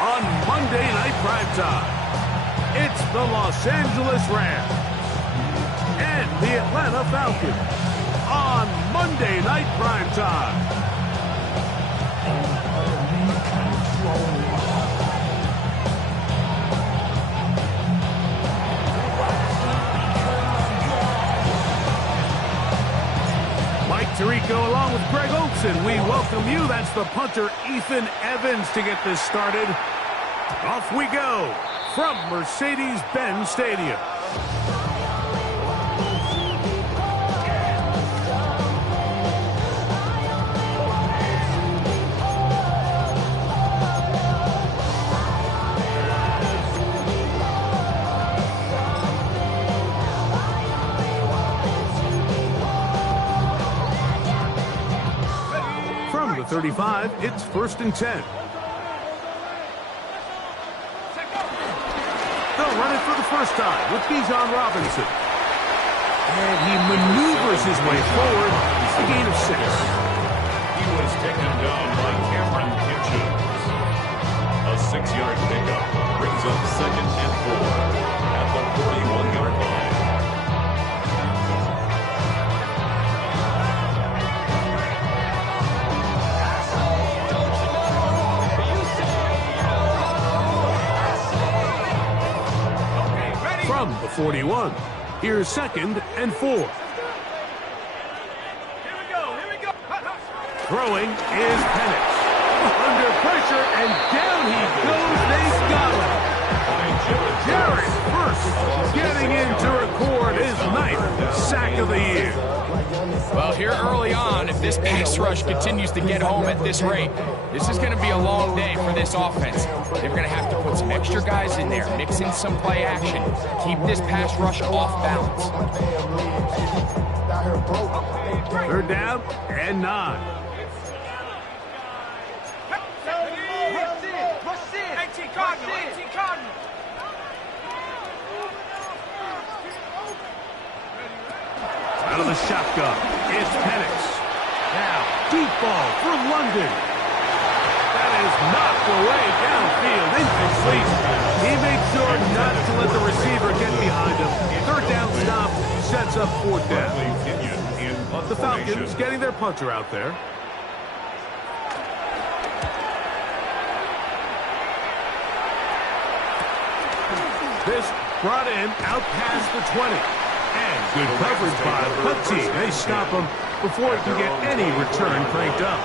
on Monday Night Primetime. It's the Los Angeles Rams and the Atlanta Falcons on Monday Night Primetime. Mike Tirico along with Greg Olson. We welcome you. That's the punter, Ethan Evans, to get this started. Off we go from Mercedes-Benz Stadium. From the 35, it's 1st and 10. They'll run it for the first time with Bijan Robinson. And he maneuvers his way forward. It's a gain of 6. He was taken down by Cameron Kitchens. A 6-yard pickup brings up 2nd and 4 at the 41-yard line. From the 41, here's 2nd and 4. Here we go. Throwing is Penix. Under pressure, and down he goes. They've got him. Jared Verse getting in to record his 9th sack of the year. Well, here early on, if this pass rush continues to get home at this rate, this is going to be a long day for this offense. They're going to have to put some extra guys in there, mix in some play action, keep this pass rush off balance. 3rd down and 9. Out of the shotgun, it's Penix. Now, deep ball for London. That is knocked away downfield, incomplete. He makes sure not to let the receiver get behind him. 3rd down stop sets up 4th down. The Falcons getting their punter out there. This brought in out past the 20. And good coverage by the team. They stop him before he can get any return cranked up.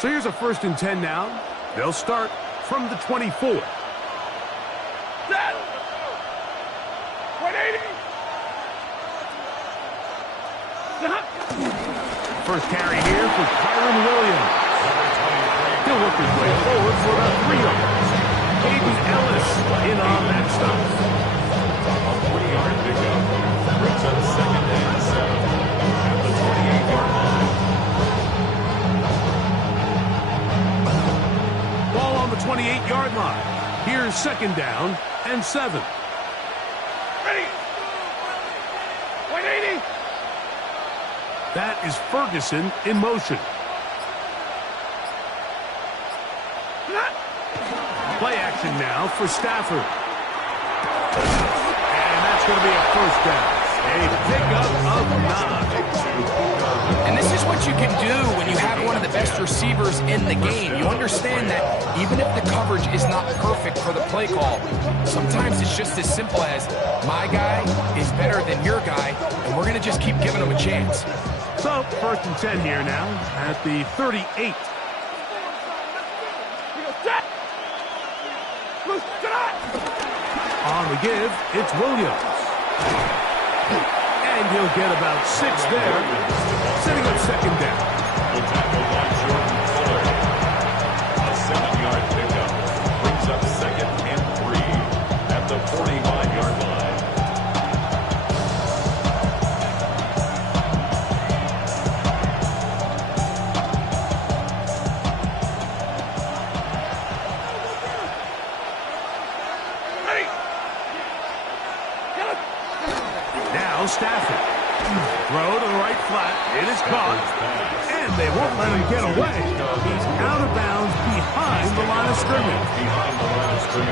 So here's a 1st and 10 now. They'll start from the 24. 180. First carry here for Kyron Williams. He'll work his way forward for about 3 yards. Aiden Ellis in on that stop. A 40-yard pickup brings up 2nd and 7 at the 28-yard line. Ball on the 28-yard line. Here's 2nd down and 7. Ready. 180. That is Ferguson in motion. Play action now for Stafford. And that's going to be a 1st down. A pickup of 9. And this is what you can do when you have one of the best receivers in the game. You understand that even if the coverage is not perfect for the play call, sometimes it's just as simple as my guy is better than your guy, and we're going to just keep giving him a chance. So, 1st and 10 here now at the 38. On the give, it's Williams. And he'll get about 6 there, setting up 2nd down. The tackle by Jordan Fuller. A 7-yard pickup brings up 2nd and 3 at the 45-yard line. Now Stafford. Throw to the right flat. It is caught. And they won't let him get away. He's out of bounds behind the line of scrimmage.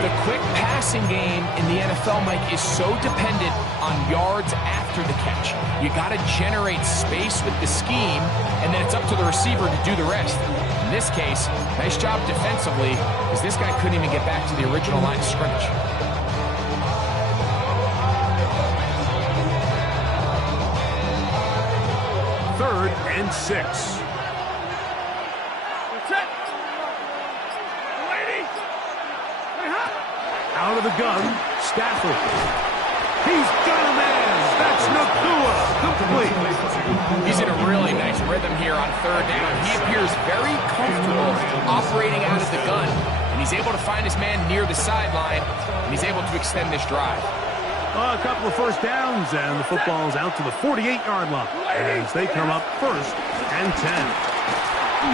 The quick passing game in the NFL, Mike, is so dependent on yards after the catch. You got to generate space with the scheme, and then it's up to the receiver to do the rest. In this case, nice job defensively, because this guy couldn't even get back to the original line of scrimmage. Third and 6. That's it. Lady. Hey, huh? Out of the gun, Stafford. He's got a man. That's Nakua. Complete. He's in a really nice rhythm here on third down. He appears very comfortable operating out of the gun, and he's able to find his man near the sideline, and he's able to extend this drive. A couple of first downs, and the football is out to the 48-yard line as they come up first and 10.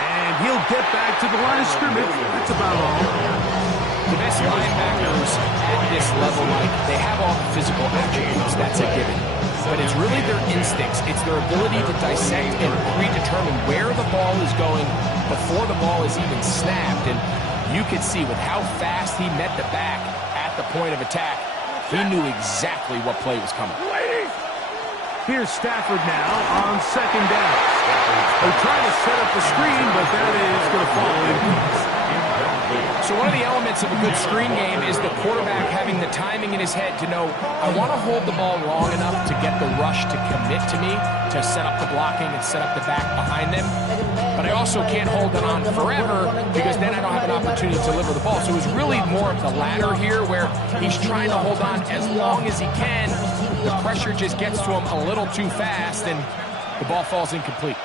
And he'll get back to the line of scrimmage. That's about all. The best linebackers at this level, Mike, they have all the physical attributes. That's a given. But it's really their instincts. It's their ability to dissect and predetermine where the ball is going before the ball is even snapped. And you could see with how fast he met the back at the point of attack, he knew exactly what play was coming. Here's Stafford now on second down. They're trying to set up the screen, but that is going to fall in. So one of the elements of a good screen game is the quarterback having the timing in his head to know, I want to hold the ball long enough to get the rush to commit to me, to set up the blocking and set up the back behind them. But I also can't hold it on forever because then I don't have an opportunity to deliver the ball. So it was really more of the latter here where he's trying to hold on as long as he can. The pressure just gets to him a little too fast and the ball falls incomplete.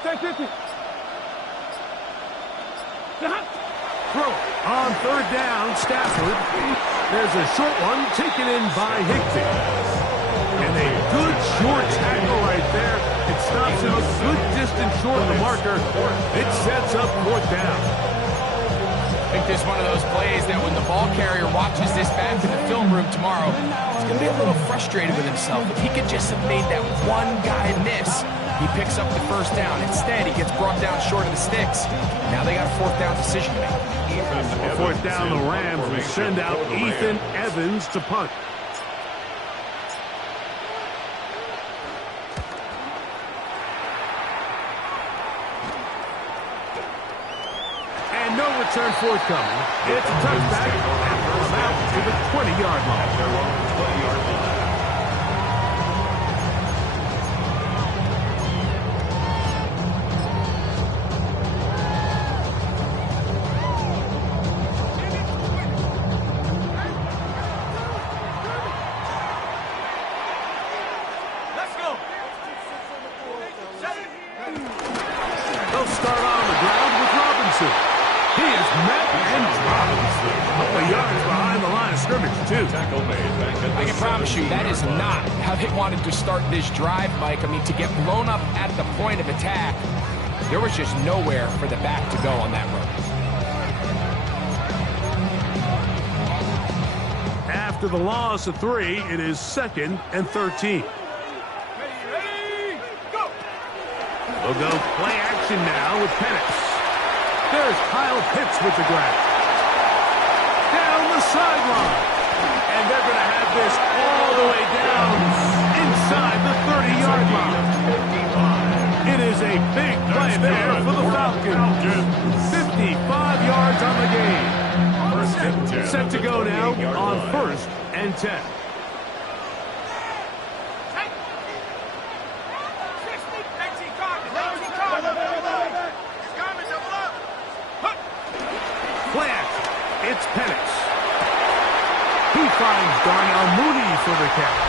Stay 50. Throw on third down, Stafford. There's a short one taken in by Higbee. And a good short tackle right there. It stops him a good distance short of the marker. It sets up fourth down. I think this is one of those plays that when the ball carrier watches this back in the film room tomorrow, he's going to be a little frustrated with himself. If he could just have made that one guy miss, he picks up the first down. Instead, he gets brought down short of the sticks. Now they got a fourth down decision to make. On fourth down, the Rams will send out Ethan Evans to punt. And no return forthcoming. It's a touchback after a out to the 20-yard line. I can promise you that is not how they wanted to start this drive, Mike. I mean, to get blown up at the point of attack, there was just nowhere for the back to go on that run. After the loss of 3, it is 2nd and 13. Ready, go! We'll go play action now with Penix. There's Kyle Pitts with the grab. Down the sideline. And they're going to have this all the way down inside the 30-yard line. It is a big play there for the Falcons. 55 yards on the game. Set to go now on 1st and 10. Play action. It's Penix. He finds Darnell Mooney for the catch.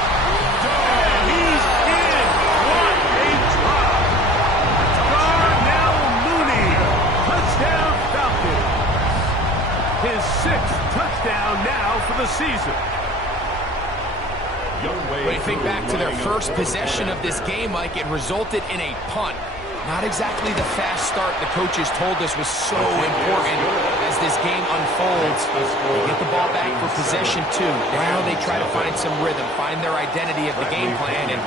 He's in. What a drop. Darnell Mooney. Touchdown Falcons. His 6th touchdown now for the season. But you think back to their first possession of this game, Mike, it resulted in a punt. Not exactly the fast start the coaches told us was so important as this game unfolds. They get the ball back for possession 2. Now they try to find some rhythm, find their identity of the game plan, and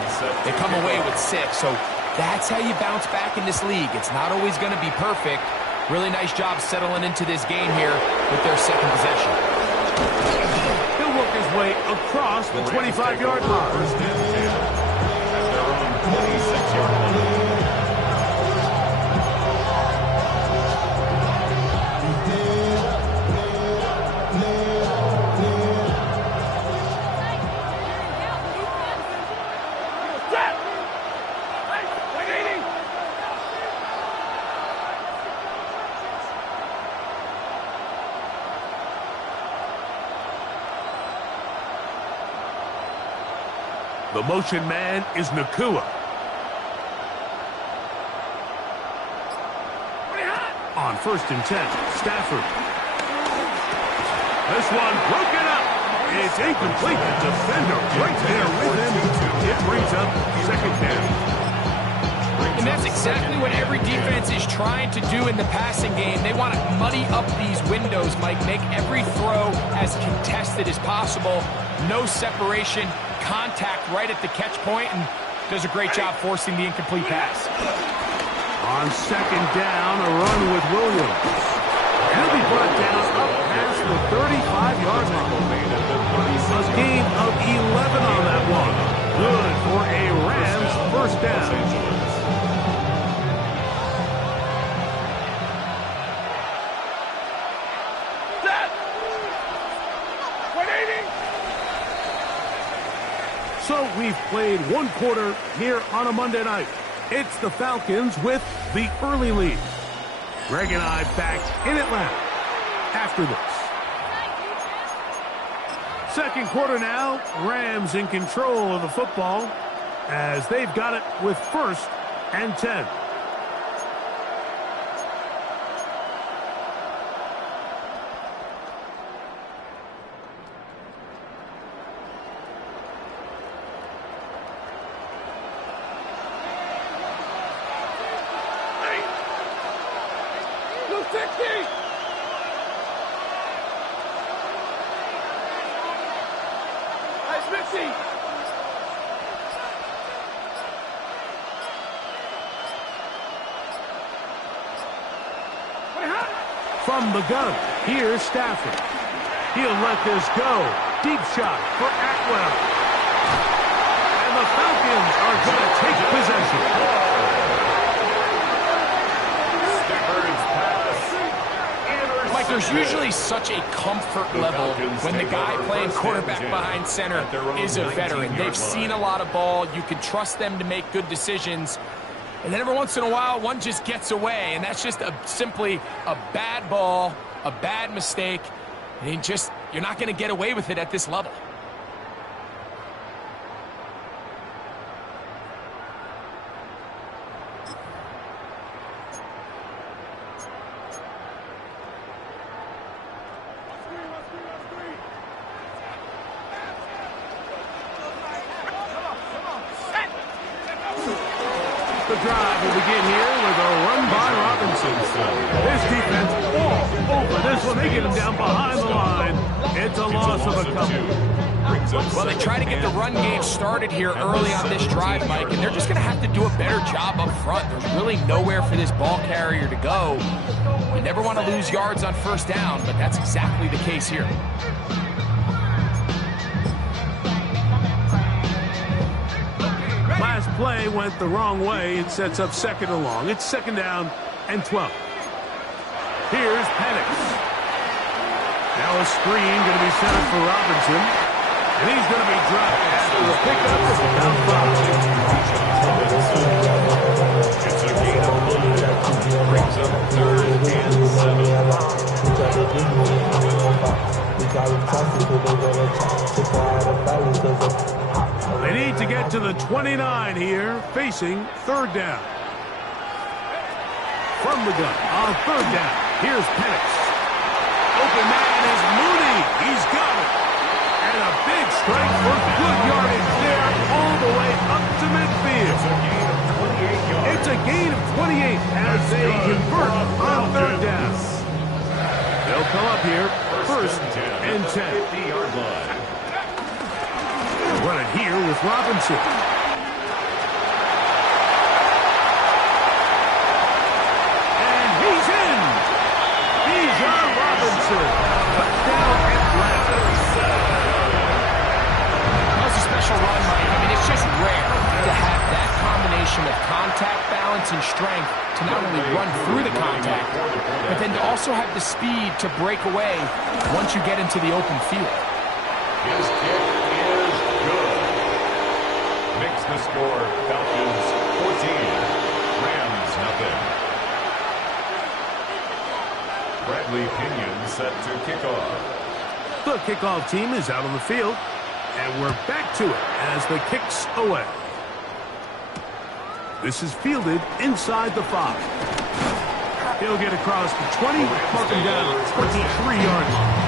they come away with 6. So that's how you bounce back in this league. It's not always going to be perfect. Really nice job settling into this game here with their second possession. He'll work his way across the 25-yard line. First and 10 at their own 26-yard line. The motion man is Nakua. On 1st and 10, Stafford. This one broken up. It's incomplete. The defender right there with him. It brings up 2nd down. And that's exactly what every defense is trying to do in the passing game. They want to muddy up these windows, Mike, make every throw as contested as possible. No separation, contact right at the catch point, and does a great job forcing the incomplete pass. On 2nd down, a run with Williams. He'll be brought down up past the 35-yard line. A gain of 11 on that one. Good for a Rams 1st down. So we've played 1 quarter here on a Monday night. It's the Falcons with the early lead. Greg and I back in Atlanta after this. 2nd quarter now, Rams in control of the football as they've got it with 1st and 10. From the gun, here's Stafford. He'll let this go. Deep shot for Atwell. And the Falcons are going to take possession. Mike, there's usually such a comfort level when the guy playing quarterback behind center is a veteran. They've seen a lot of ball. You can trust them to make good decisions. And then every once in a while, one just gets away, and that's just simply a bad ball, a bad mistake. And you're not going to get away with it at this level. The drive will begin here with a run by Robinson. This defense all over this one. They get him down behind the line. It's a loss of a couple. Well, they try to get the run game started here early on this drive, Mike, and they're just going to have to do a better job up front. There's really nowhere for this ball carrier to go. You never want to lose yards on 1st down, but that's exactly the case here. Last play went the wrong way. It sets up 2nd and long. It's 2nd down and 12. Here's Penix. Now a screen going to be set up for Robinson. And he's going to be dropped after the pickup of about 5. It's a gain of 5. Brings up 3rd and 7. They need to get to the 29 here, facing 3rd down. From the gun on 3rd down, here's Penix. Open man is Mooney. He's got it. And a big strike for good yardage there all the way up to midfield. It's a gain of 28 as they convert on third down. They'll come up here, first and 10. Run it here with Robinson. And he's in. Bijan Robinson. Touchdown Atlanta. That was a special run, Mike. I mean, it's just rare to have that combination of contact, balance, and strength to not only run through the contact, but then to also have the speed to break away once you get into the open field. His kick is good. Makes the score Falcons 14, Rams nothing. Bradley Pinion set to kick off. The kickoff team is out on the field, and we're back to it as the kick's away. This is fielded inside the 5. He'll get across the 20, mark him down at 23-yard line.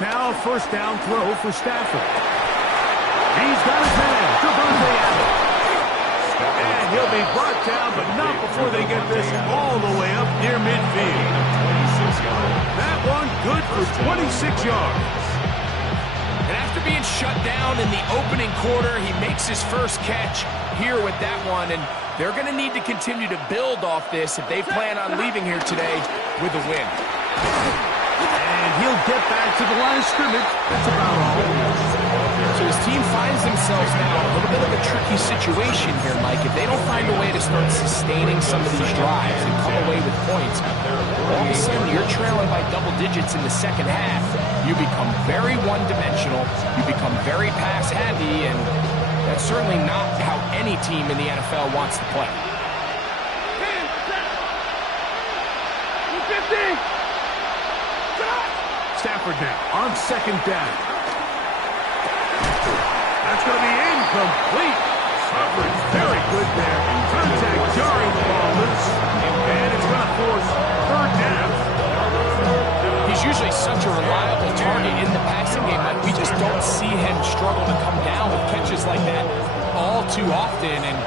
Now first down throw for Stafford. He's got his man, Devontae Adams. And he'll be brought down, but not before they get this all the way up near midfield. That one good for 26 yards. And after being shut down in the opening quarter, he makes his first catch here with that one, and they're going to need to continue to build off this if they plan on leaving here today with a win. And he'll get back to the line of scrimmage. That's about all. So his team finds themselves now in a little bit of a tricky situation here, Mike. If they don't find a way to start sustaining some of these drives and come away with points, all of a sudden you're trailing by double digits in the second half. You become very one-dimensional. You become very pass-heavy, and that's certainly not how any team in the NFL wants to play. 50. Stafford now on second down. That's going to be incomplete. Coverage very good there. Contact jarring the ball loose. And it's going to force third down. He's usually such a reliable target in the passing game, but we just don't see him struggle to come down with catches like that all too often. And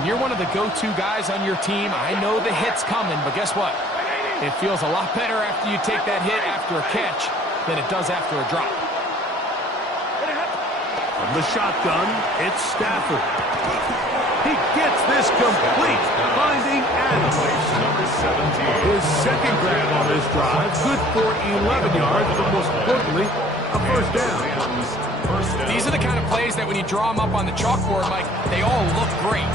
when you're one of the go-to guys on your team, I know the hit's coming, but guess what? It feels a lot better after you take that hit after a catch than it does after a drop. From the shotgun, it's Stafford. He gets this complete, finding Adams. His second grab on this drive, good for 11 yards, but most importantly, a first down. These are the kind of plays that when you draw them up on the chalkboard, Mike, they all look great.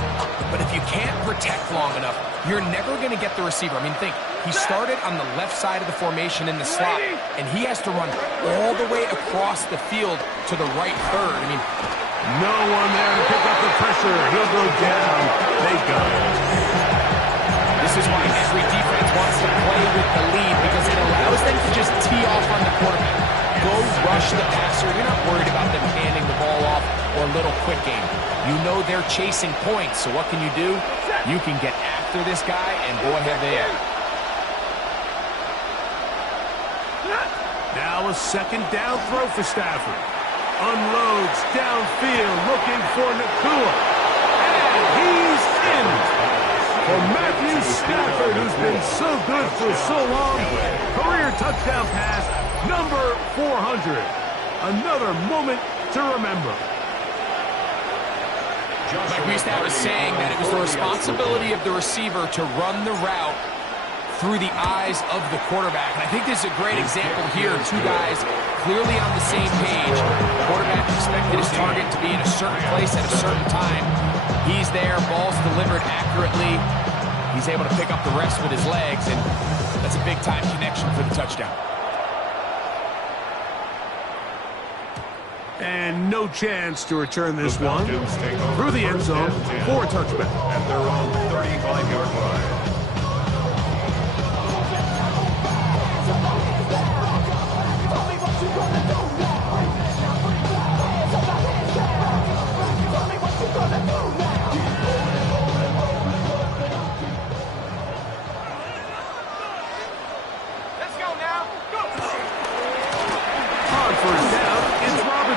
But if you can't protect long enough, you're never going to get the receiver. I mean, think, he started on the left side of the formation in the slot, and he has to run all the way across the field to the right third. I mean, no one there to pick up the pressure. He'll go down. They got it. This is why every defense wants to play with the lead, because it allows them to just tee off on the quarterback. Go rush the passer. You're not worried about them handing the ball off or a little quick game. You know they're chasing points, so what can you do? You can get after this guy, and boy, have they ever. Now a second down throw for Stafford. Unloads downfield, looking for Nakua. And he's in. For Matthew Stafford, who's been so good for so long. Career touchdown pass, number 400. Another moment to remember. Like we used to have a saying that it was the responsibility of the receiver to run the route through the eyes of the quarterback. And I think this is a great example here. Two guys clearly on the same page. The quarterback expected his target to be in a certain place at a certain time. He's there, ball's delivered accurately. He's able to pick up the rest with his legs, and that's a big-time connection for the touchdown. And no chance to return this one through the end zone for a touchback. At their own 35-yard line.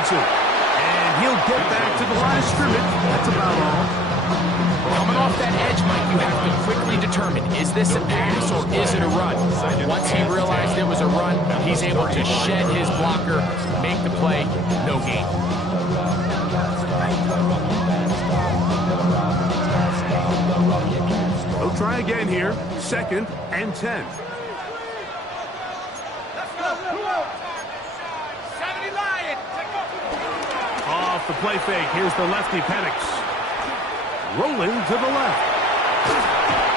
to. And he'll get back to the line of scrimmage. That's about all. Coming off that edge, Mike, you have to quickly determine, is this a pass or is it a run? Once he realized it was a run, he's able to shed his blocker, make the play, no gain. They'll try again here. 2nd and 10. Off the play fake. Here's the lefty Penix. Rolling to the left.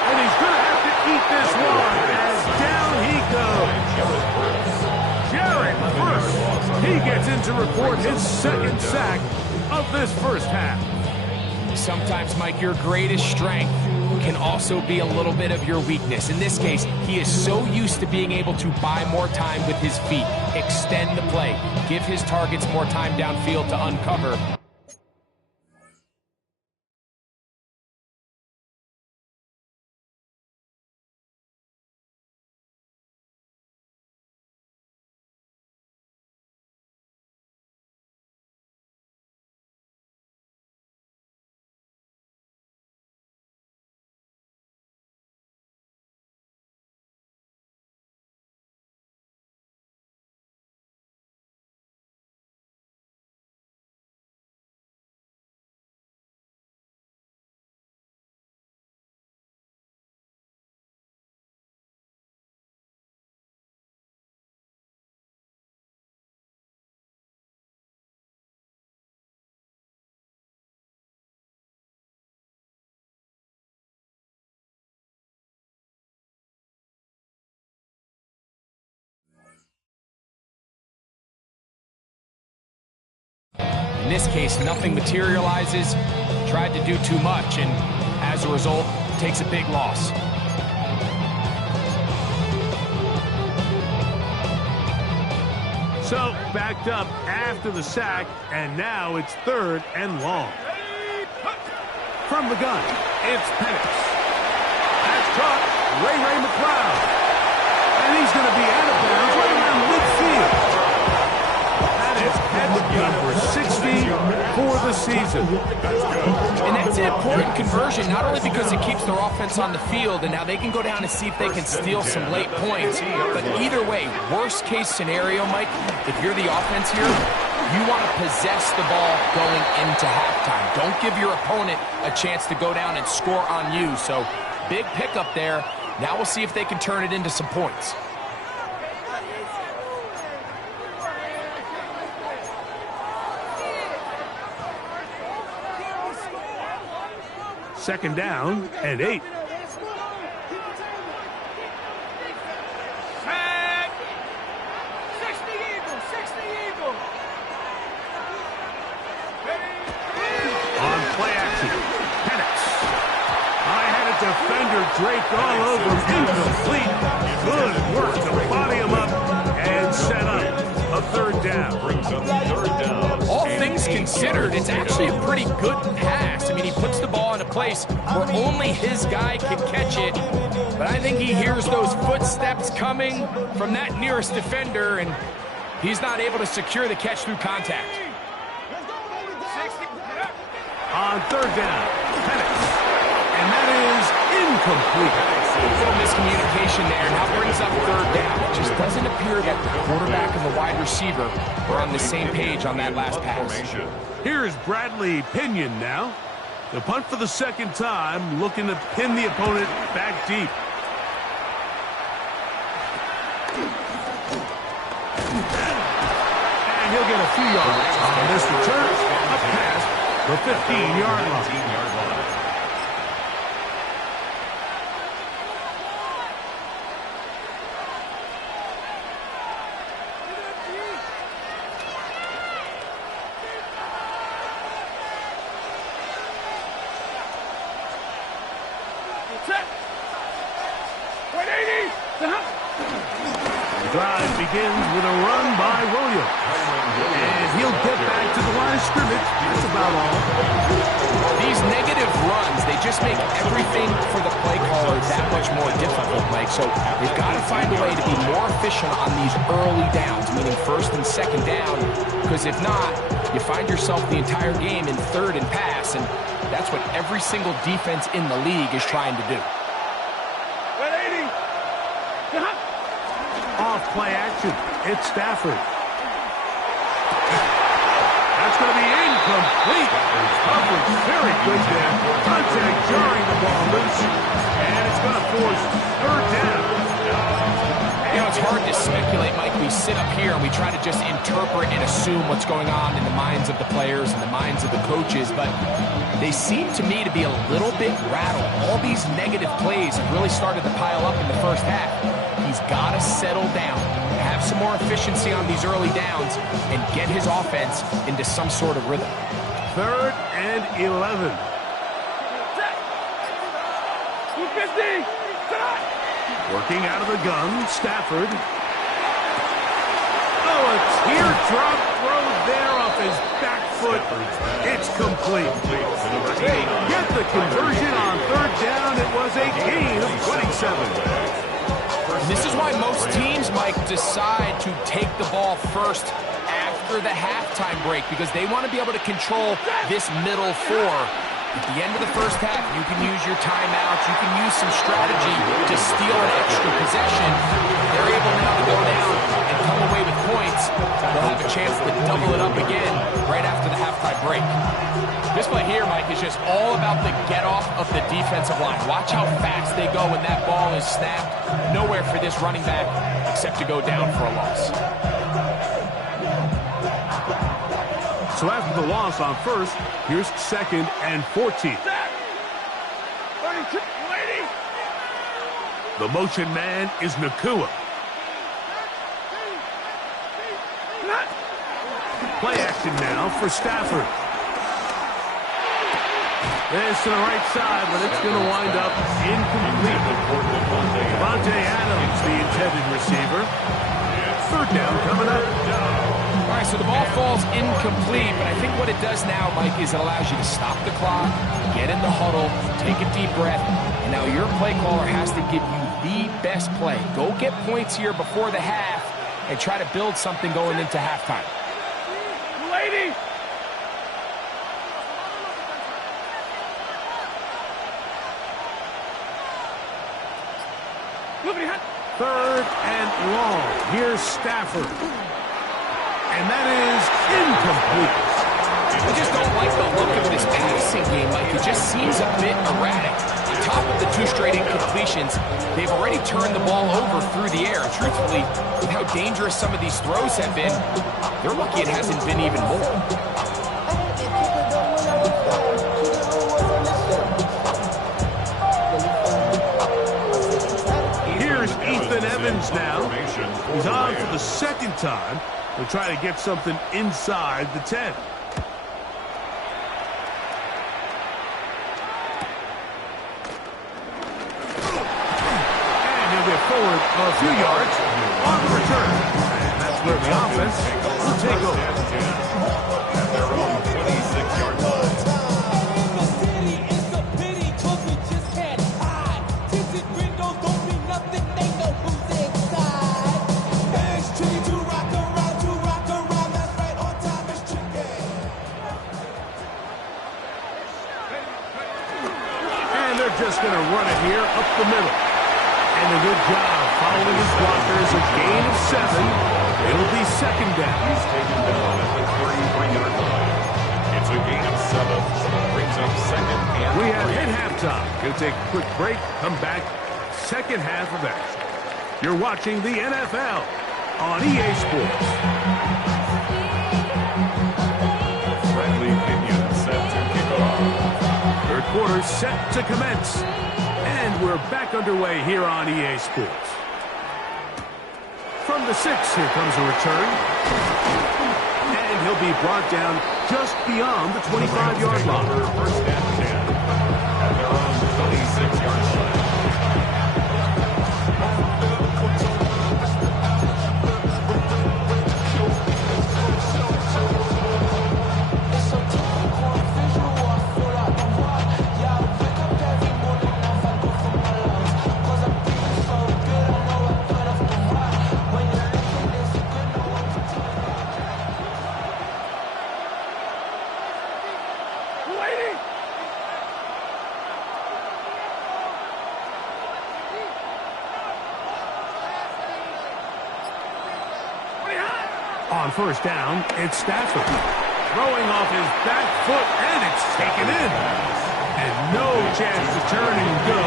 And he's going to have to eat this one as down he goes. Jared first. He gets in to report his 2nd sack of this first half. Sometimes, Mike, your greatest strength can also be a little bit of your weakness. In this case, he is so used to being able to buy more time with his feet, extend the play, give his targets more time downfield to uncover. In this case, nothing materializes, tried to do too much, and as a result, takes a big loss. So, backed up after the sack, and now it's 3rd and long. From the gun, it's Penix. That's caught, Ray McLeod. And he's going to be out of bounds right around midfield. Number 60 for the season. And that's an important conversion, not only because it keeps their offense on the field, and now they can go down and see if they can steal some late points. But either way, worst case scenario, Mike, if you're the offense here, you want to possess the ball going into halftime. Don't give your opponent a chance to go down and score on you. So big pickup there. Now we'll see if they can turn it into some points. Second down and 8. On play action, Penix. I had a defender draped all over him. Incomplete. Good work to body him up and set up a 3rd down. Brings up 3rd down. All things considered, it's actually a pretty good pass. I mean, he puts the ball in a place where only his guy can catch it. But I think he hears those footsteps coming from that nearest defender, and he's not able to secure the catch through contact. On 3rd down, Penix. And that is incomplete. A little miscommunication there, and that brings up 3rd down. It just doesn't appear that the quarterback and the wide receiver are on the same page on that last pass. Here's Bradley Pinion now. The punt for the 2nd time, looking to pin the opponent back deep. And he'll get a few yards on this return. A pass, the 15-yard line. The drive begins with a run by Williams. And he'll get back to the line of scrimmage. That's about all. These negative runs, they just make everything for the play caller that much more difficult, Mike. So they've got to find a way to be more efficient on these early downs, meaning 1st and 2nd down, because if not, you find yourself the entire game in third and pass, and that's what every single defense in the league is trying to do. Off play action. It's Stafford. That's going to be incomplete. Coverage very good there. Contact jarring the ball loose. And it's going to force third down. You know, it's hard to speculate, Mike. We sit up here and we try to just interpret and assume what's going on in the minds of the players and the minds of the coaches, but they seem to me to be a little bit rattled. All these negative plays have really started to pile up in the first half. He's got to settle down, have some more efficiency on these early downs, and get his offense into some sort of rhythm. 3rd and 11. Working out of the gun, Stafford. Oh, a teardrop throw there off his back foot. It's complete. They get the conversion on 3rd down. It was a gain of 27. This is why most teams, Mike, decide to take the ball first after the halftime break, because they want to be able to control this middle four. At the end of the first half, you can use your timeouts, you can use some strategy to steal an extra possession. They're able now to go down and come away with points. They'll have a chance to double it up again right after the halftime break. This play here, Mike, is just all about the get-off of the defensive line. Watch how fast they go when that ball is snapped. Nowhere for this running back except to go down for a loss. So after the loss on 1st, here's 2nd and 14. The motion man is Nakua. Play action now for Stafford. This to the right side, but it's going to wind up incomplete. Devontae Adams, the intended receiver. 3rd down coming up. All right, so the ball falls incomplete, but I think what it does now, Mike, is it allows you to stop the clock, get in the huddle, take a deep breath, and now your play caller has to give you the best play. Go get points here before the half and try to build something going into halftime. Lady! Third and long. Here's Stafford. And that is incomplete. I just don't like the look of this passing game, Mike. It just seems a bit erratic. On top of the 2 straight incompletions, they've already turned the ball over through the air. Truthfully, with how dangerous some of these throws have been, they're lucky it hasn't been even more. Evans now. He's on for the 2nd time. He'll try to get something inside the 10. And he'll get forward a few yards on the return. And that's where the offense will take over. At their own 26-yard line. Just going to run it here up the middle. And a good job following his blockers. A gain of 7. It'll be 2nd down. He's taken down at the 33-yard line. It's a gain of 7. Brings up 2nd and 3. We have hit halftime. Going to take a quick break. Come back. 2nd half of action. You're watching the NFL on EA Sports. Friendly opinion set to kick off. 3rd quarter set to commence. And we're back underway here on EA Sports. From the 6, here comes a return. And he'll be brought down just beyond the 25-yard line. 1st and 10 at their own 26-yard line. On first down, it's Stafford. Throwing off his back foot, and it's taken in. And no chance to turn and go.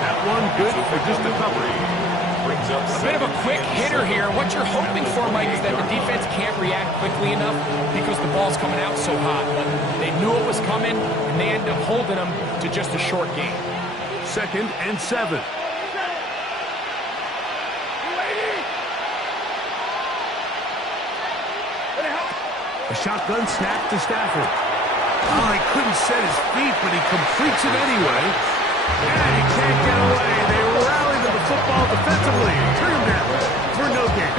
That one good for just a couple. A bit of a quick hitter here. What you're hoping for, Mike, is that the defense can't react quickly enough because the ball's coming out so hot. But they knew it was coming, and they end up holding them to just a short game. 2nd and 7. A shotgun snap to Stafford. Oh, he couldn't set his feet, but he completes it anyway. And he can't get away. They rally to the football defensively. Turned down for no gain.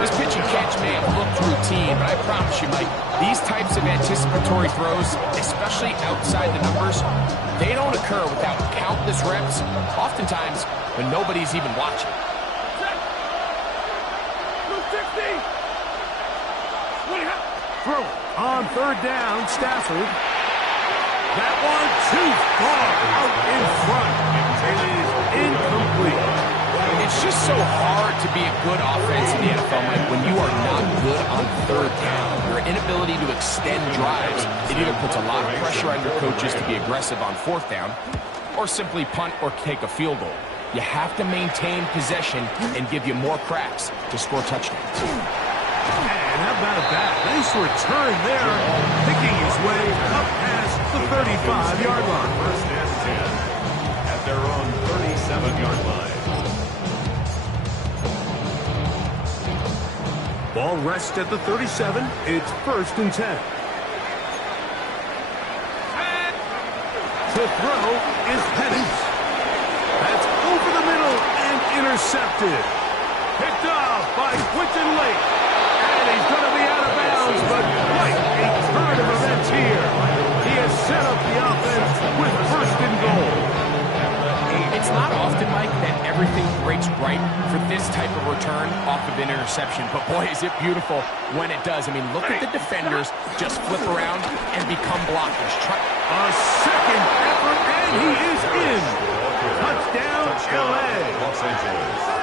This pitch and catch may have looked routine, but I promise you, Mike, these types of anticipatory throws, especially outside the numbers, they don't occur without countless reps, oftentimes when nobody's even watching. Throw on 3rd down, Stafford. That one too far out in front. It is incomplete. It's just so hard to be a good offense in the NFL, Mike, when you are not good on 3rd down. Your inability to extend drives, it either puts a lot of pressure on your coaches to be aggressive on 4th down or simply punt or take a field goal. You have to maintain possession and give you more cracks to score touchdowns. And how about that? Nice return there. Picking his way up past the 35-yard line. 1st and 10 at their own 37-yard line. Ball rests at the 37. It's 1st and 10. To throw is Penix. That's over the middle and intercepted. Picked off by Quinton Lake. And he's going to be out of bounds, but quite a turn of events here. He has set up the offense with 1st and goal. It's not often, Mike, that everything breaks right for this type of return off of an interception. But boy, is it beautiful when it does. I mean, look at the defenders just flip around and become blockers. A second effort, and he is in. Touchdown, LA. Los Angeles.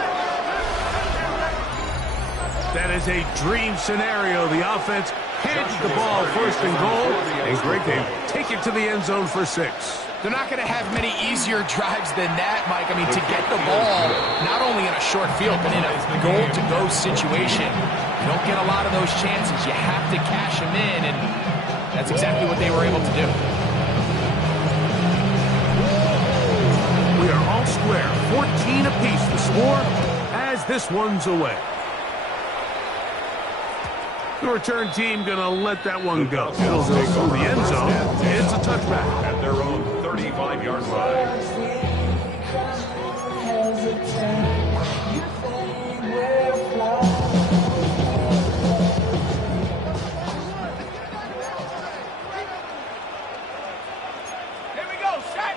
That is a dream scenario. The offense hands the ball 1st and goal, and Greg, they take it to the end zone for 6. They're not going to have many easier drives than that, Mike. I mean, to get the ball, not only in a short field, but in a goal-to-go situation, you don't get a lot of those chances. You have to cash them in, and that's exactly what they were able to do. We are all square, 14 apiece the score as this one's away. The return team going to let that one go. It'll go through the end zone. It's a touchback. At their own 35-yard line. Here we go, set.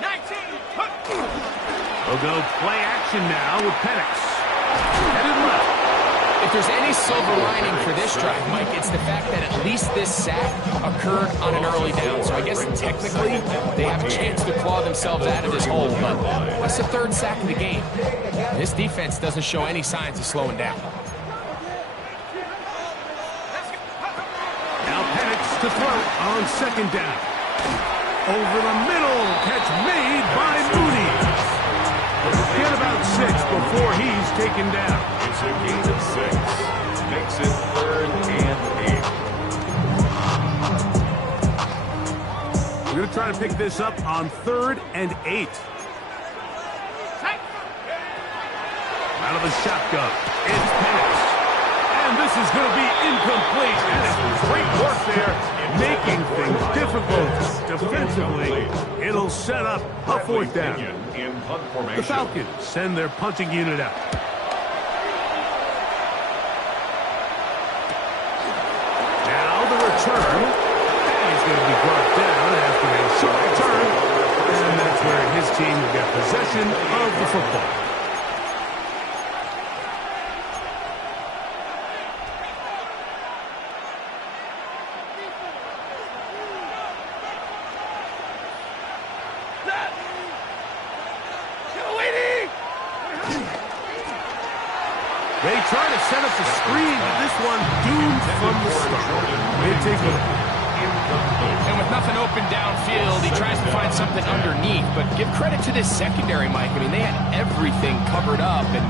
19. They'll go play action now with Penix. Headed left. If there's any silver lining for this drive, Mike, it's the fact that at least this sack occurred on an early down. So I guess technically they have a chance to claw themselves out of this hole, but that's the 3rd sack of the game. This defense doesn't show any signs of slowing down. Now Penix to throw on 2nd down. Over the middle, catch made by Mooney. Get about 6 before he's taken down. It's a gain of 6. Makes it 3rd and 8. We're going to try to pick this up on 3rd and 8. Out of the shotgun, it's Penix. And this is going to be incomplete. That is great work there, making things difficult defensively. It'll set up a 4th down. In punt formation. The Falcons send their punting unit out. Now the return. And he's going to be brought down after a short return. And that's where his team will get possession of the football. They try to set up a screen, but this one doomed from the start. Incomplete. And with nothing open downfield, he tries to find something underneath. But give credit to this secondary, Mike. I mean, they had everything covered up, and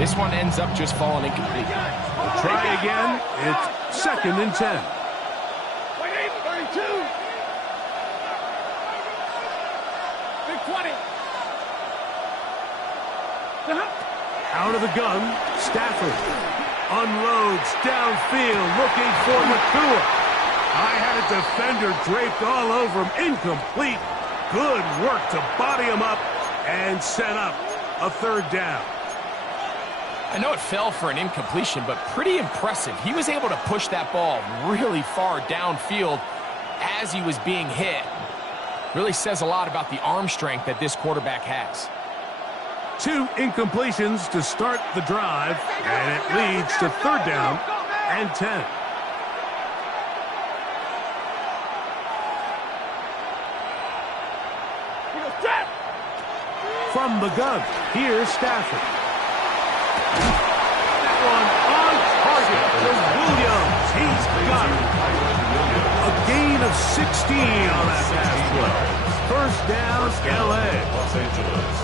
this one ends up just falling incomplete. Try again. It's 2nd and 10. 32. Big 20. Out of the gun, Stafford unloads downfield, looking for McCool. I had a defender draped all over him. Incomplete. Good work to body him up and set up a 3rd down. I know it fell for an incompletion, but pretty impressive. He was able to push that ball really far downfield as he was being hit. Really says a lot about the arm strength that this quarterback has. 2 incompletions to start the drive, and it leads to 3rd down and 10. From the gun, here's Stafford. That one on target for Williams. He's got it. A gain of 16 on that pass play. 1st down, L.A. Los Angeles.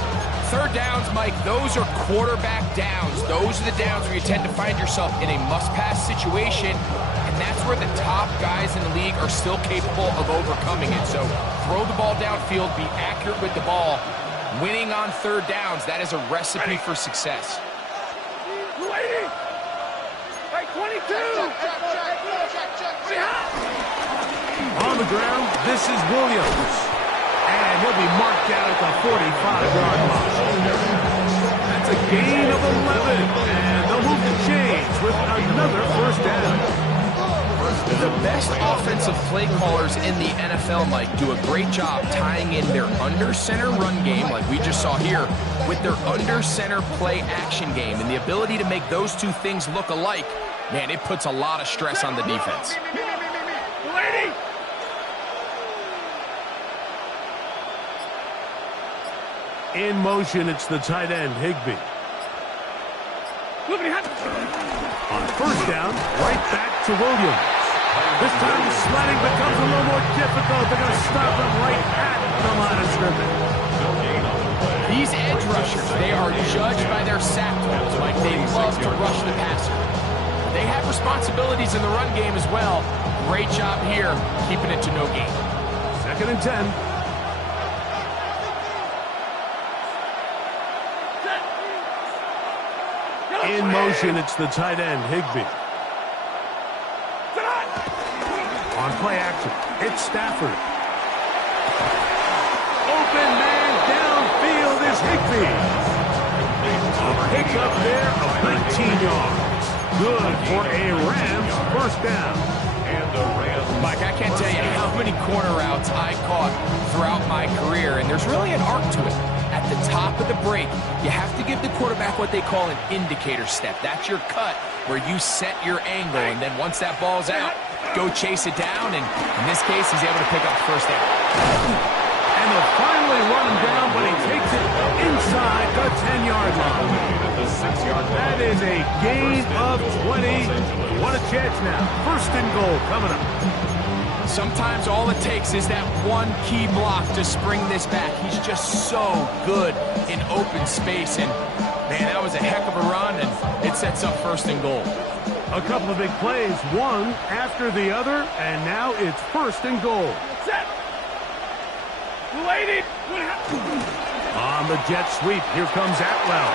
3rd downs, Mike, those are quarterback downs. Those are the downs where you tend to find yourself in a must-pass situation, and that's where the top guys in the league are still capable of overcoming it. So throw the ball downfield, be accurate with the ball. Winning on 3rd downs, that is a recipe for success. Hey, 22. On the ground, this is Williams. And he'll be marked down at the 45-yard line. That's a gain of 11. And they'll move the chains with another 1st down. The best offensive play callers in the NFL, Mike, do a great job tying in their under-center run game, like we just saw here, with their under-center play action game. And the ability to make those two things look alike, man, it puts a lot of stress on the defense. In motion, it's the tight end, Higbee. On 1st down, right back to Williams. This time the sledding becomes a little more difficult. They're going to stop him right at the line of scrimmage. These edge rushers, they are judged by their sack totals, Mike. They love to rush the passer. They have responsibilities in the run game as well. Great job here, keeping it to no gain. 2nd and 10. In motion, it's the tight end, Higbee. On play action, it's Stafford. Open man downfield is Higbee. A pickup there of 19 yards. Good for a Rams 1st down. And the Rams. Mike, I can't tell you how many corner routes I caught throughout my career, and there's really an arc to it. At the top of the break, you have to give the quarterback what they call an indicator step. That's your cut where you set your angle, and then once that ball's out, go chase it down, and in this case, he's able to pick up the 1st down. And they'll finally run him down, but he takes it inside the 10-yard line. That is a gain of 20. What a chance now. 1st and goal coming up. Sometimes all it takes is that one key block to spring this back. He's just so good in open space, and man, that was a heck of a run, and it sets up 1st and goal. A couple of big plays, one after the other, and now it's 1st and goal. Set. On the jet sweep, here comes Atwell.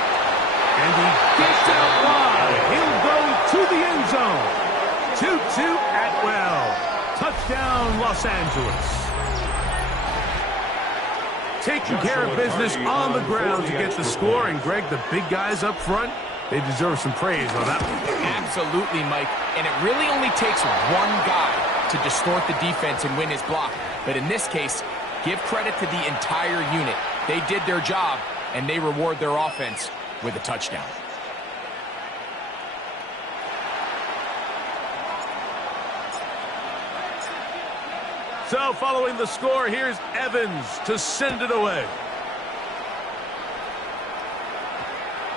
And he gets out wide. He'll go to the end zone. 2-2 Atwell. Touchdown, Los Angeles. Taking care of business on the ground to get the score. And, Greg, the big guys up front, they deserve some praise on that one. Absolutely, Mike. And it really only takes one guy to distort the defense and win his block. But in this case, give credit to the entire unit. They did their job, and they reward their offense with a touchdown. So, following the score, here's Evans to send it away.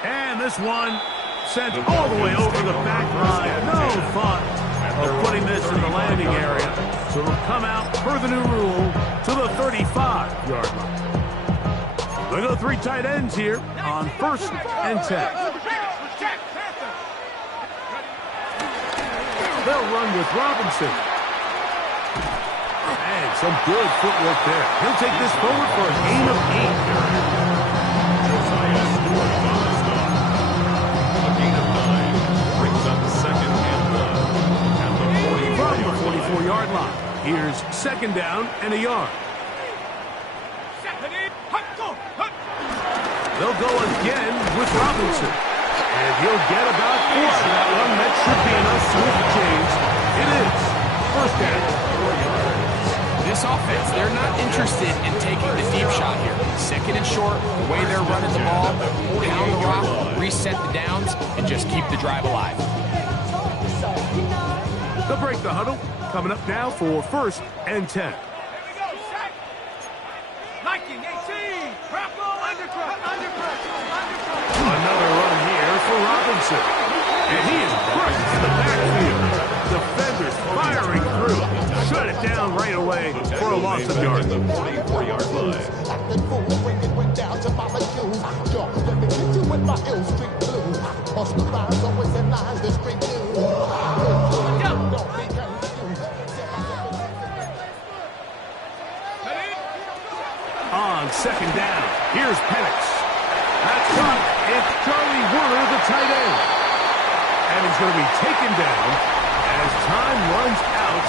And this one Sent all the way over the back line. No thought of putting this in the landing area. So it'll come out per the new rule to the 35-yard line. They go three tight ends here on 1st and 10. They'll run with Robinson. And some good footwork there. He'll take this forward for a gain of 8. A gain of 9 brings up 2nd and 1 at the 44-yard line. Here's 2nd down and a yard. They'll go again with Robinson. And he'll get about 4 out of that one. That should be enough to move the chains. It is 1st down. This offense, they're not interested in taking the deep shot here. 2nd and short, the way they're running the ball, pound the rock, reset the downs, and just keep the drive alive. They'll break the huddle. Coming up now for 1st and 10. Another run here for Robinson. And he is crushed in the backfield. Defenders firing through. Shut it down right away for a loss of yards. The 44-yard line. On 2nd down, here's Penix. That's right. It's Charlie Warner, the tight end. And he's going to be taken down as time runs out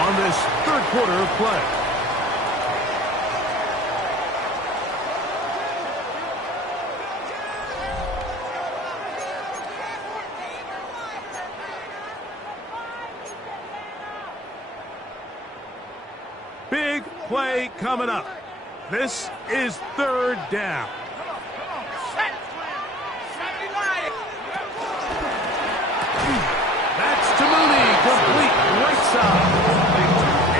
on this 3rd quarter of play. Big play coming up. This is 3rd down. That's to Mooney, complete right side.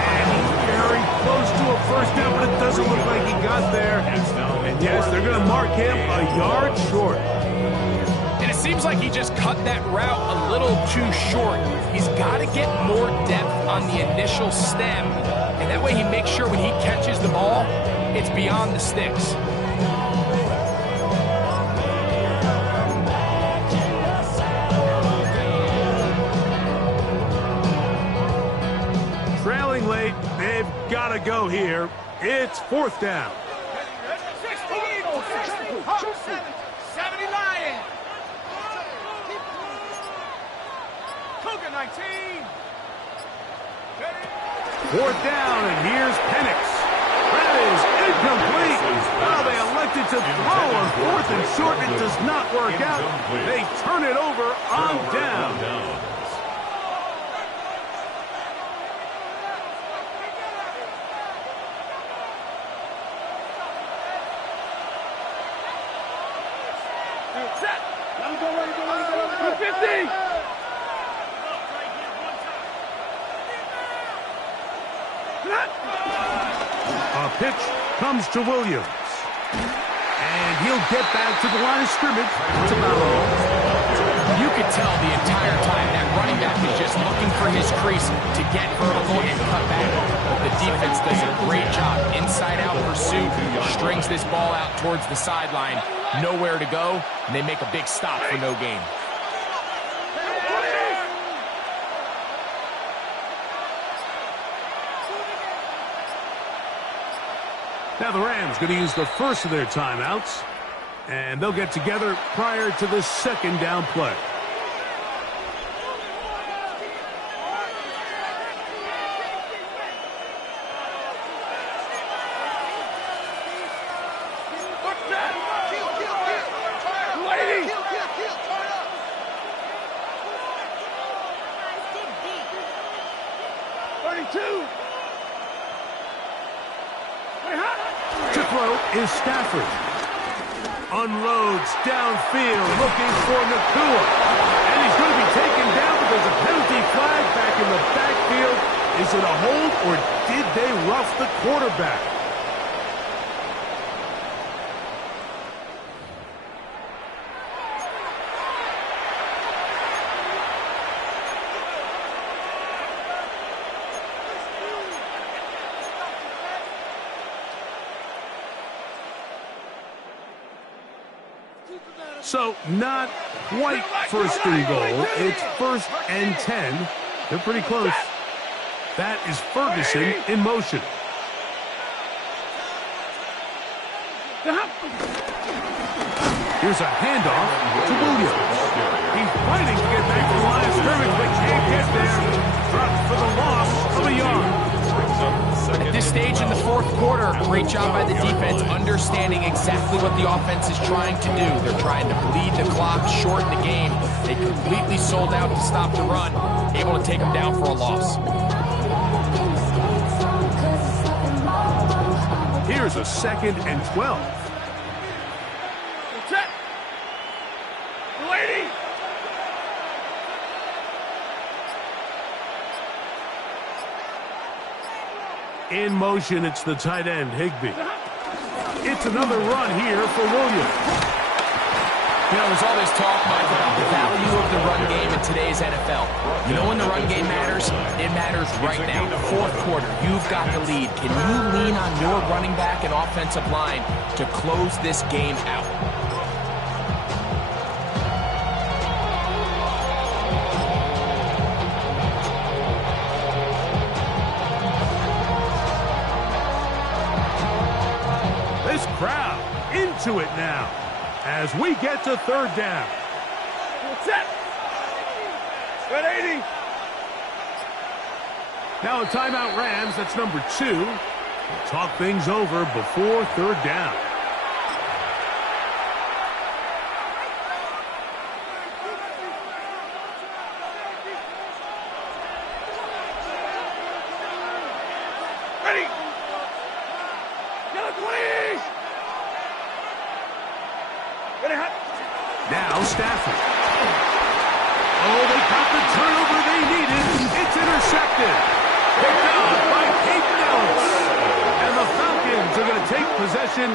And he's very close to a 1st down, but it doesn't look like he got there. And yes, they're going to mark him a yard short. And it seems like he just cut that route a little too short. He's got to get more depth on the initial stem, and that way he makes sure when he catches the ball, it's beyond the sticks. Trailing late, they've got to go here. It's 4th down. 60 Eagles, 70 Lions. Cougar 19. 4th down, and here's Penix. That is incomplete. Well, they elected to throw on 4th and short. It does not work out. They turn it over on down. Set. Let him go, let him go, let him go, let him go. 50. A pitch comes to Williams. And he'll get back to the line of scrimmage. That's about all. You could tell the entire time that running back is just looking for his crease to get vertical and cut back. The defense does a great job. Inside-out pursuit, strings this ball out towards the sideline. Nowhere to go, and they make a big stop for no gain. Now the Rams going to use the first of their timeouts, and they'll get together prior to the 2nd down play. Is Stafford. Unloads downfield looking for Nakua. And he's going to be taken down, but there's a penalty flag back in the backfield. Is it a hold or did they rough the quarterback? So not quite first and goal. It's 1st and 10. They're pretty close. That is Ferguson in motion. Here's a handoff to Williams. He's fighting to get back to the line of scrimmage, but can't get there. Drops for the loss of a yard. At this stage in the fourth quarter, great job by the defense understanding exactly what the offense is trying to do. They're trying to bleed the clock, shorten the game. They completely sold out to stop the run, able to take them down for a loss. Here's a 2nd and 12. Check. Lady. In motion, it's the tight end, Higbee. It's another run here for Williams. You know, there's all this talk, Mike, about the value of the run game in today's NFL. You know when the run game matters? It matters right now. Fourth quarter, you've got the lead. Can you lean on your running back and offensive line to close this game out? This crowd into it now as we get to 3rd down. Set. Good 80. Now a timeout Rams, that's number 2. We'll talk things over before 3rd down. Ready. Yellow 20. Ready, hot. Now Stafford. Oh, they got the turnover they needed. It's intercepted. Picked up by Peyton Ellis. And the Falcons are going to take possession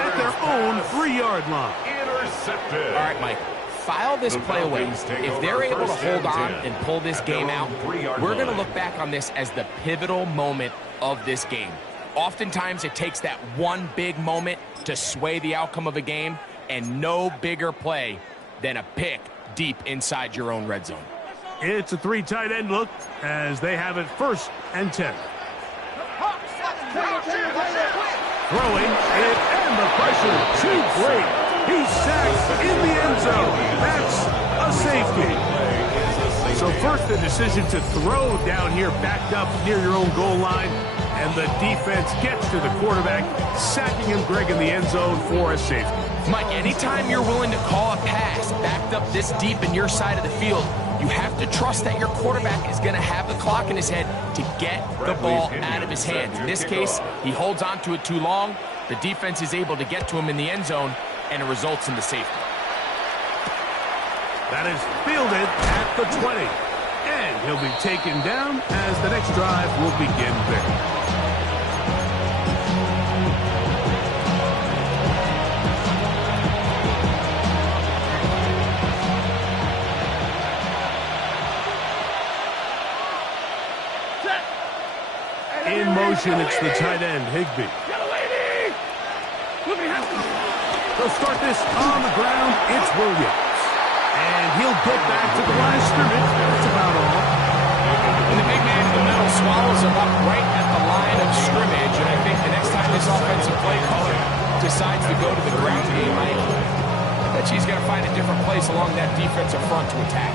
at their own 3-yard line. Intercepted. All right, Mike, file this play away. If they're able to hold on and pull this game out, we're going to look back on this as the pivotal moment of this game. Oftentimes, it takes that one big moment to sway the outcome of a game, and no bigger play than a pick deep inside your own red zone. It's a 3 tight end look as they have it 1st and 10. Throwing it, and the pressure too great. He's sacked in the end zone. That's a safety. So first the decision to throw down here backed up near your own goal line, and the defense gets to the quarterback, sacking him, Greg, in the end zone for a safety. Mike, anytime you're willing to call a pass backed up this deep in your side of the field, you have to trust that your quarterback is going to have the clock in his head to get the ball out of his hands. In this case, he holds on to it too long. The defense is able to get to him in the end zone, and it results in the safety. That is fielded at the 20. And he'll be taken down as the next drive will begin there. In motion, it's the tight end, Higbee. They'll start this on the ground. It's Williams. And he'll get back to the line of scrimmage. That's about all. And the big man in the middle swallows him up right at the line of scrimmage. And I think the next time this offensive play caller decides to go to the ground game, I bet he's going to find a different place along that defensive front to attack.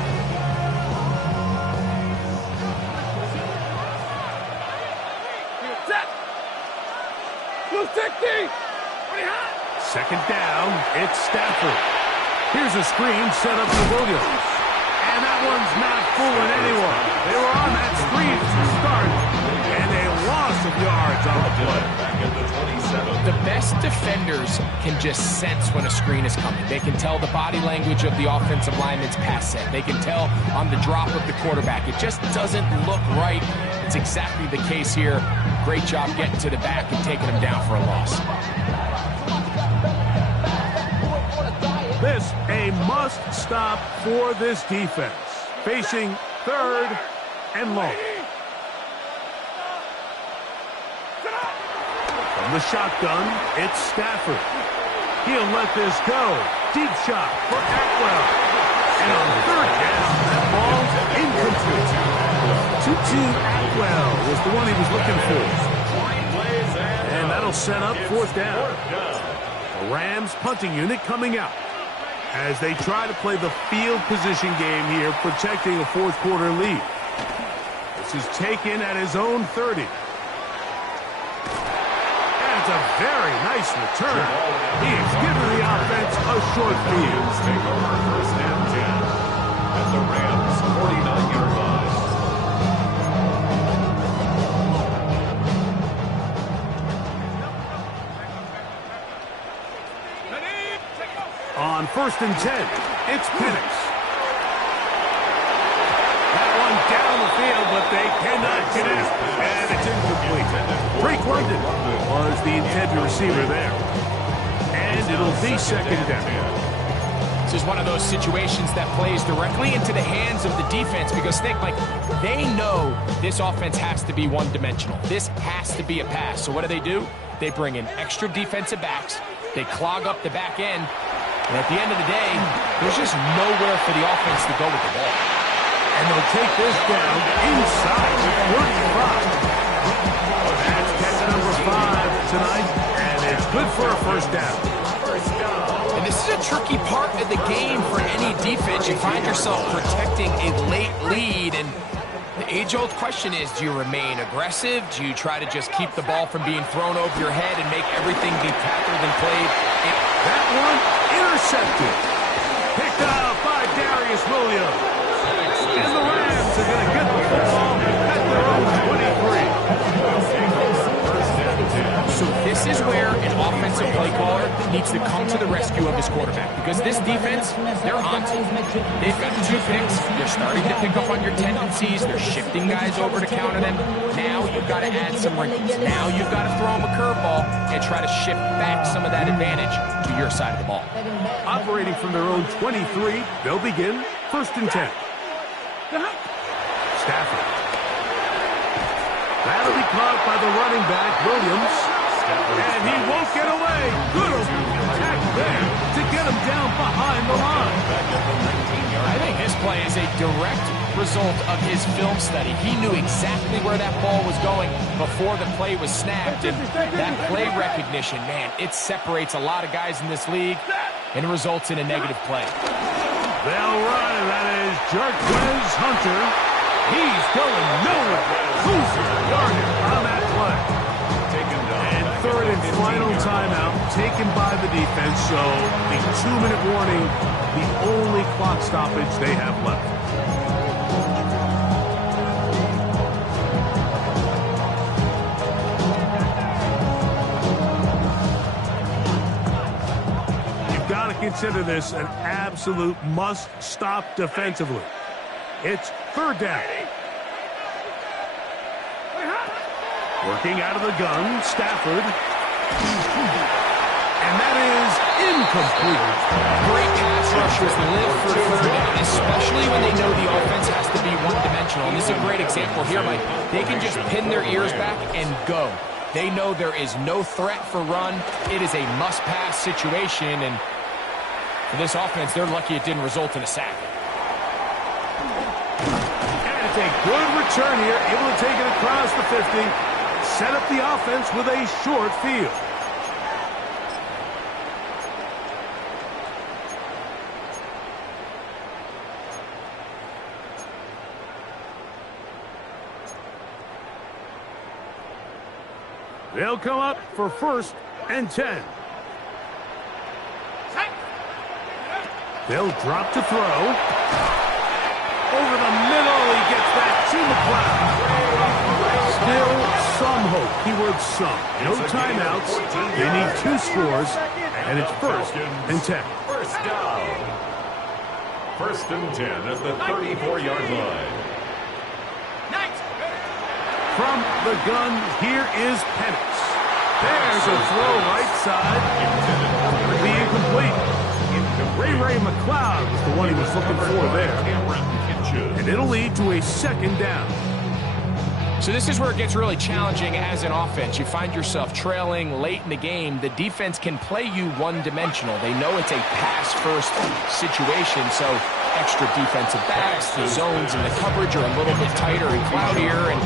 Second down, it's Stafford. Here's a screen set up for Williams. And that one's not fooling anyone. They were on that screen to start, and a loss of yards on the play. Back at the 27. The best defenders can just sense when a screen is coming. They can tell the body language of the offensive lineman's pass set. They can tell on the drop of the quarterback. It just doesn't look right. It's exactly the case here. Great job getting to the back and taking him down for a loss. This a must-stop for this defense. Facing 3rd and long. From the shotgun, it's Stafford. He'll let this go. deep shot for Atwell. And on third down, that ball's incomplete. Tutu Atwell was the one he was looking for. And that'll set up fourth down. The Rams punting unit coming out as they try to play the field position game here, protecting a fourth quarter lead. This is taken at his own 30. And it's a very nice return. He is giving the offense a short field. Take over first and 10 at the Rams' 49-yard line. On first and 10, it's Penix. That one down the field, but they cannot connect. And it's incomplete. Drake London was the intended receiver there. And it'll be second down. This is one of those situations that plays directly into the hands of the defense because, Nick, like, they know this offense has to be one-dimensional. This has to be a pass. So what do? They bring in extra defensive backs. They clog up the back end. And at the end of the day, there's just nowhere for the offense to go with the ball. And they'll take this down inside the 45. That's catch number 5 tonight, and it's good for a first down. And this is a tricky part of the game for any defense. You find yourself protecting a late lead, and the age-old question is, do you remain aggressive? Do you try to just keep the ball from being thrown over your head and make everything be tackled and played? That one intercepted. Picked up by Darius Williams. And the Rams are going to get the football at their own 23. So this is where an offensive play caller needs to come to the rescue of his quarterback because this defense, they're on to it. They've got 2 picks. They're starting to pick up on your tendencies. They're shifting guys over to counter them. Now you've got to add some wrinkles. Now you've got to throw them a curveball and try to shift back some of that advantage to your side of the ball. Operating from their own 23, they'll begin first and 10. Stafford. That'll be caught by the running back, Williams. And he won't get away. Good attack there to get him down behind the line. I think this play is a direct result of his film study. He knew exactly where that ball was going before the play was snapped. And that play recognition, man, it separates a lot of guys in this league and results in a negative play. They'll run, and that is Jarquez Hunter. He's going nowhere. Losing the target on that play. And third and final timeout taken by the defense. So the 2-minute warning, the only clock stoppage they have left. You've got to consider this an absolute must-stop defensively. It's third down. Working out of the gun, Stafford. And that is incomplete. Great pass rushers live for third down, especially when they know the offense has to be one-dimensional. And this is a great example here, Mike. They can just pin their ears back and go. They know there is no threat for run. It is a must-pass situation, and for this offense, they're lucky it didn't result in a sack. And it's a good return here, able to take it across the 50. Set up the offense with a short field. They'll come up for first and 10. They'll drop to throw. Over the middle, he gets that to McLeod. Still some hope. Keyword some. No timeouts. They need 2 scores, and it's first and 10. First down. First and 10 at the 34-yard line. From the gun, here is Penix. There's a throw right side. It'll be incomplete. Ray McLeod was the one he was looking for there. And it'll lead to a second down. So this is where it gets really challenging as an offense. You find yourself trailing late in the game. The defense can play you one-dimensional. They know it's a pass-first situation, so extra defensive backs, the zones and the coverage are a little bit tighter and cloudier, and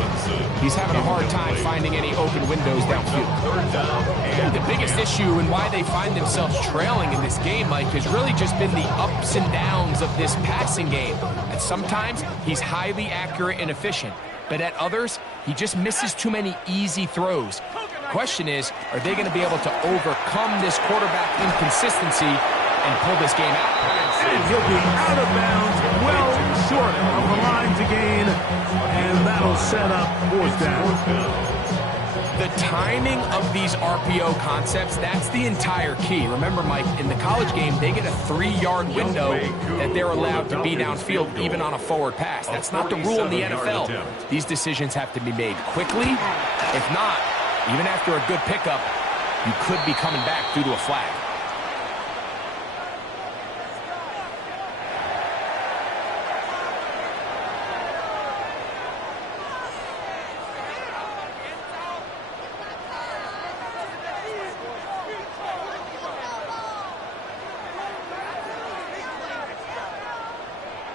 he's having a hard time finding any open windows downfield. The biggest issue and why they find themselves trailing in this game, Mike, has really just been the ups and downs of this passing game. And sometimes he's highly accurate and efficient, but at others, he just misses too many easy throws. Question is, are they going to be able to overcome this quarterback inconsistency and pull this game out? And he'll be out of bounds, well short of the line to gain, and that'll set up 4th down. The timing of these RPO concepts, that's the entire key. Remember, Mike, in the college game, they get a 3-yard window that they're allowed to be downfield, even on a forward pass. That's not the rule in the NFL. These decisions have to be made quickly. If not, even after a good pickup, you could be coming back due to a flag.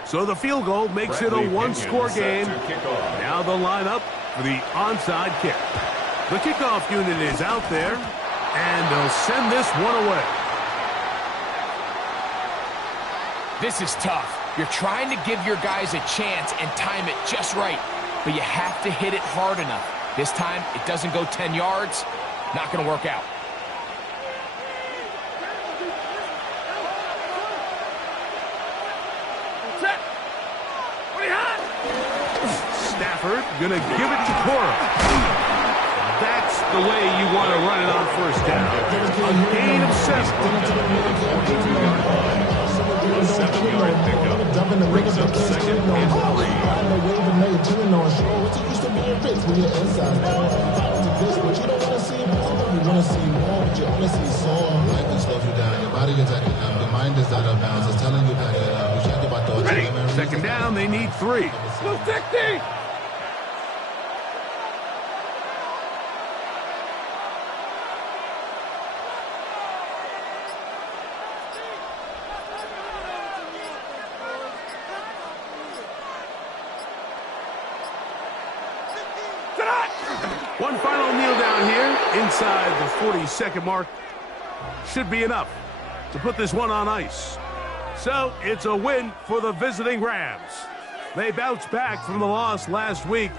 So the field goal makes it a 1-score game. Now the lineup for the onside kick. The kickoff unit is out there, and they'll send this one away. This is tough. You're trying to give your guys a chance and time it just right, but you have to hit it hard enough. This time, it doesn't go 10 yards. Not going to work out. Stafford gonna give it to Cora. That's the way you want to run it on 1st down. A gain of 7. 7-yard pickup brings up 2nd and 3. Ready. 2nd down, they need 3. Move 60! One final kneel down here inside the 40-second mark. Should be enough to put this one on ice. So it's a win for the visiting Rams. They bounced back from the loss last week,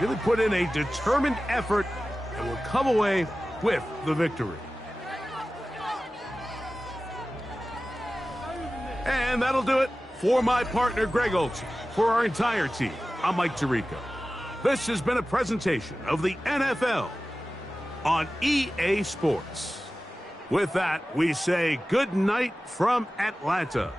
really put in a determined effort, and will come away with the victory. And that'll do it for my partner, Greg Olson. For our entire team, I'm Mike Tirico. This has been a presentation of the NFL on EA Sports. With that, we say good night from Atlanta.